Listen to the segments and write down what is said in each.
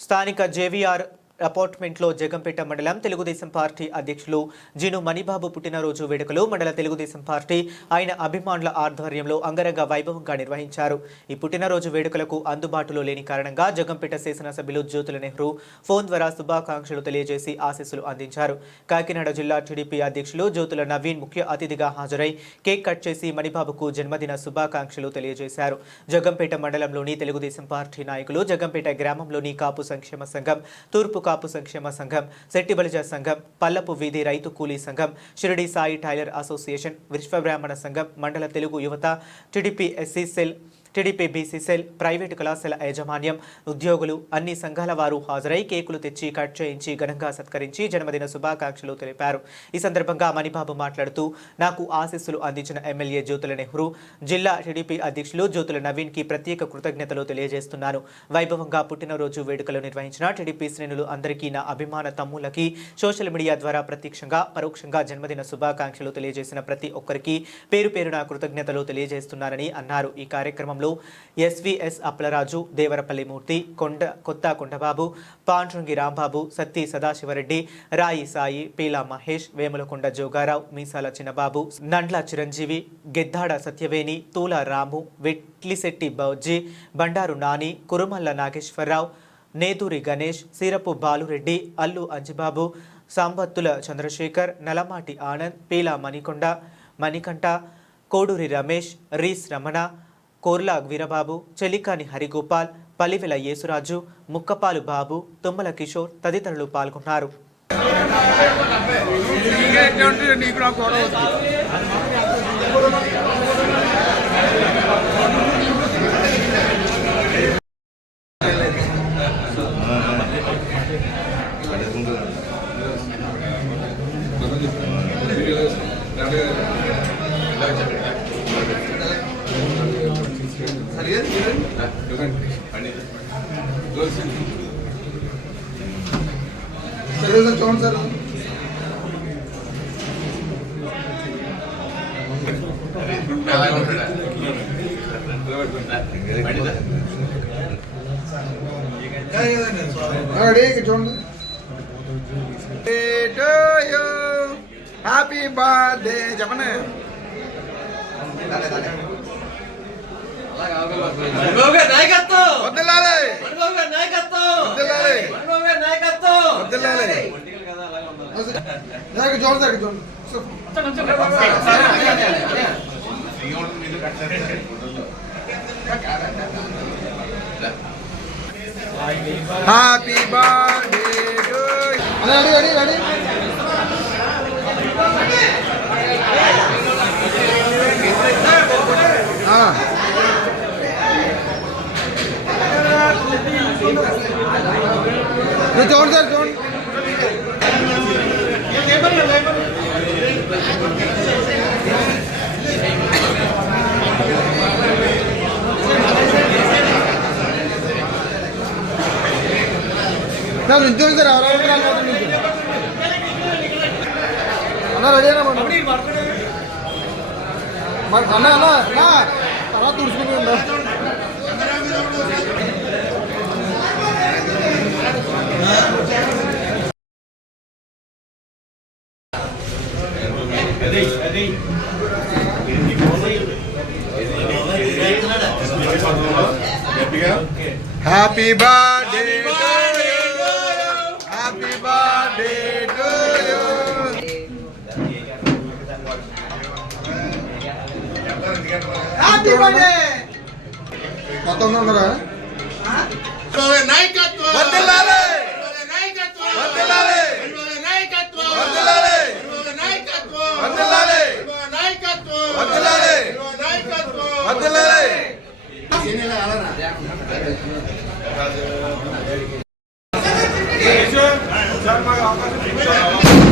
స్థానిక జేవీఆర్ అపార్ట్మెంట్లో జగంపేట మండలం తెలుగుదేశం పార్టీ అధ్యక్షులు జిను మణిబాబు పుట్టినరోజు వేడుకలు మండల తెలుగుదేశం పార్టీ ఆయన అభిమానుల ఆధ్వర్యంలో అంగరంగ వైభవంగా నిర్వహించారు. ఈ పుట్టినరోజు వేడుకలకు అందుబాటులో లేని కారణంగా జగంపేట శాసనసభ్యులు జ్యోతుల నెహ్రూ ఫోన్ ద్వారా శుభాకాంక్షలు తెలియజేసి ఆశీస్సులు అందించారు. కాకినాడ జిల్లా టీడీపీ అధ్యక్షులు జ్యోతుల నవీన్ ముఖ్య అతిథిగా హాజరై కేక్ కట్ చేసి మణిబాబుకు జన్మదిన శుభాకాంక్షలు తెలియజేశారు. జగంపేట మండలంలోని తెలుగుదేశం పార్టీ నాయకులు జగంపేట గ్రామంలోని కాపు సంక్షేమ సంఘం తూర్పు కాపు సంక్షేమ సంఘం శెట్టి బలిజ సంఘం పల్లపు వీధి రైతు కూలీ సంఘం షిరిడి సాయి టైలర్ అసోసియేషన్ విశ్వబ్రాహ్మణ సంఘం మండల తెలుగు యువత TDP SC cell TDP BC cell private కళాశాల యాజమాన్యం ఉద్యోగులు అన్ని సంఘాల వారు హాజరై కేకులు తెచ్చి కట్ చేయించి ఘనంగా సత్కరించి జన్మదిన శుభాకాంక్షలు తెలిపారు. ఈ సందర్భంగా మణిబాబు మాట్లాడుతూ నాకు ఆశీస్సులు అందించిన ఎమ్మెల్యే జ్యోతుల నెహ్రూ జిల్లా టీడీపీ అధ్యక్షులు జ్యోతుల నవీన్కి ప్రత్యేక కృతజ్ఞతలు తెలియజేస్తున్నాను. వైభవంగా పుట్టినరోజు వేడుకలు నిర్వహించిన టీడీపీ శ్రేణులు అందరికీ నా అభిమాన తమ్ములకి సోషల్ మీడియా ద్వారా ప్రత్యక్షంగా పరోక్షంగా జన్మదిన శుభాకాంక్షలు తెలియజేసిన ప్రతి ఒక్కరికి పేరు పేరున కృతజ్ఞతలు తెలియజేస్తున్నానని అన్నారు. ఈ కార్యక్రమం కార్యక్రమంలో ఎస్వీఎస్ అప్పలరాజు దేవరపల్లి మూర్తి కొండ కొత్త కొండబాబు పాండ్రంగి రాంబాబు సత్తి సదాశివరెడ్డి రాయి సాయి పీలా మహేష్ వేములకొండ జోగారావు మీసాల చిన్నబాబు నండ్ల చిరంజీవి గెద్దాడ సత్యవేణి తూల రాము వెట్లిశెట్టి బౌజ్జి బండారు నాని కురుమల్ల నాగేశ్వరరావు నేతూరి గణేష్ సీరపు బాలురెడ్డి అల్లు అంజిబాబు సాంబత్తుల చంద్రశేఖర్ నలమాటి ఆనంద్ పీలా మణికొండ మణికంఠ కోడూరి రమేష్ రీస్ రమణ కోర్ల వీరబాబు చెలికాని హరిగోపాల్ పలివెల యేసురాజు ముక్కపాలు బాబు తుమ్మల కిషోర్ తదితరులు పాల్గొన్నారు. నీకు Here, you can, you can, sir, sir, John, sir. Happy birthday, Japan. Happy birthday ready ready ready చూడండి సార్ చూడండి సార్ నించోండి సార్ ఎవరెవరు రాకపోతే నించోండి. అన్న రెడీ అన్న మరి అన్న అన్న అన్న తర్వాత తుడుచుకుని ఉందా happy birthday happy birthday to you happy birthday మొత్తం ఉన్నారా? నాయకత్వం వర్ధిల్లాలి! నాయకత్వం వర్ధిల్లాలి! నాయకత్వం వర్ధిల్లాలి! నాయకత్వం వర్ధిల్లాలి! నాయకత్వం వర్ధిల్లాలి! అవకాశం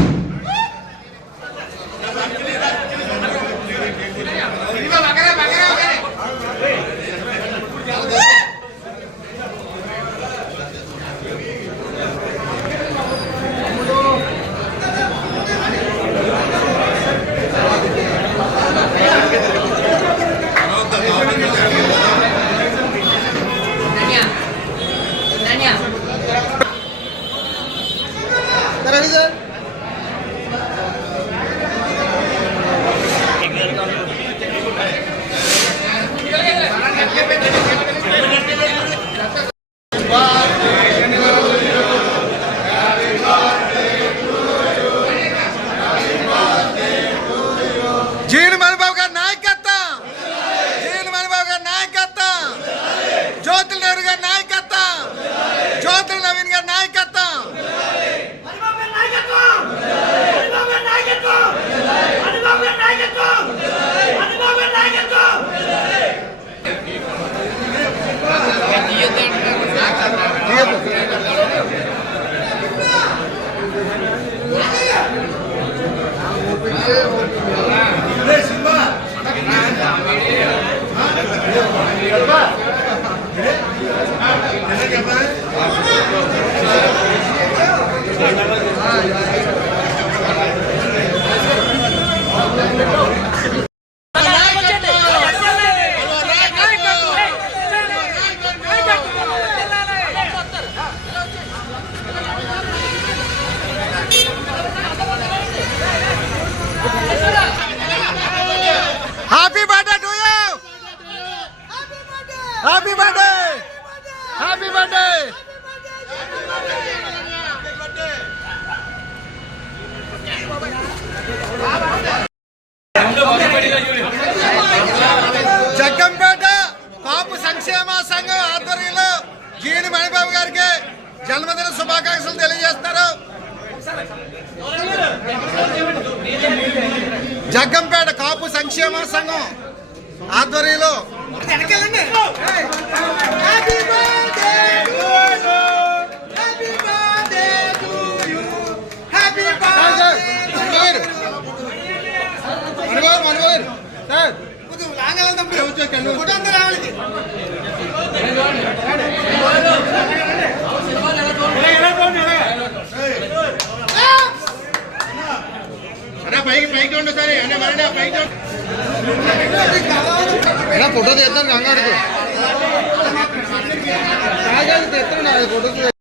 జగ్గంపేట కాపు సంక్షేమ సంఘం ఆధ్వర్యంలో మనవారు ಕೊಡೋದು ಎತ್ತ ಹಂಗಾಡಿದ್ರು ಹಾಗಾಗಿ ಎತ್ತ ಕೊಡೋದು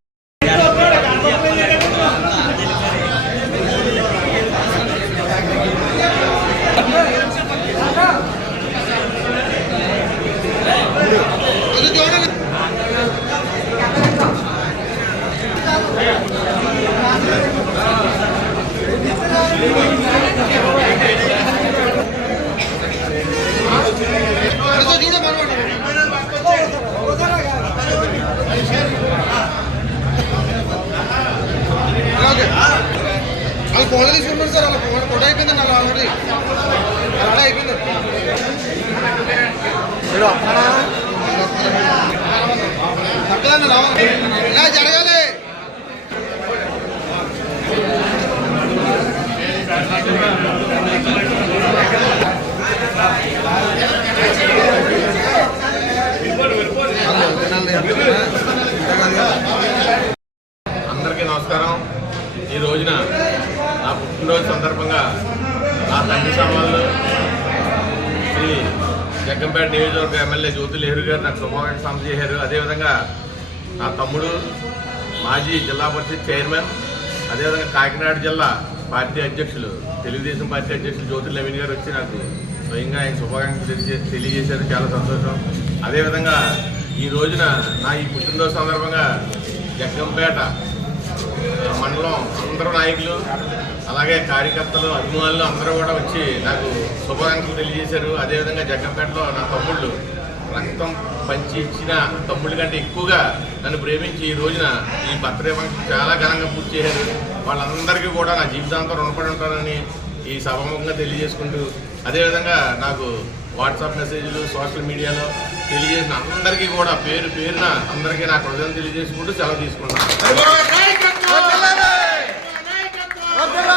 ఇలా జరగాలి అందరికీ నమస్కారం ఈ రోజున నా పుట్టినరోజు సందర్భంగా నా తండ్రి సమానులు శ్రీ జగ్గంపేట నియోజకవర్గ ఎమ్మెల్యే జ్యోతి నెహ్రూ గారు నాకు శుభాకాంక్షలు అందజేశారు అదేవిధంగా నా తమ్ముడు మాజీ జిల్లా పరిషత్ చైర్మన్ అదేవిధంగా కాకినాడ జిల్లా పార్టీ అధ్యక్షులు తెలుగుదేశం పార్టీ అధ్యక్షులు జ్యోతి నవీన్ గారు వచ్చి నాకు స్వయంగా ఆయన శుభాకాంక్షలు తెలియజే తెలియజేశారు. చాలా సంతోషం. అదేవిధంగా ఈ రోజున నా ఈ పుట్టినరోజు సందర్భంగా జగ్గంపేట మండలం అందరూ నాయకులు అలాగే కార్యకర్తలు అభిమానులు అందరూ కూడా వచ్చి నాకు శుభాకాంక్షలు తెలియజేశారు. అదేవిధంగా జగ్గంపేటలో నా తమ్ముళ్ళు రక్తం పంచి ఇచ్చిన తమ్ముళ్ళ కంటే ఎక్కువగా నన్ను ప్రేమించి ఈ రోజున ఈ బర్త్డే ఫంక్షన్ చాలా ఘనంగా పూర్తి చేశారు. వాళ్ళందరికీ కూడా నా జీవితాంతం రుణపడి ఉంటానని ఈ సభముఖంగా తెలియజేసుకుంటూ అదేవిధంగా నాకు వాట్సాప్ మెసేజ్లు సోషల్ మీడియాలో తెలియజేసిన అందరికీ కూడా పేరు పేరున అందరికీ నా హృదయం తెలియజేసుకుంటూ సెలవు తీసుకుంటాను Okay.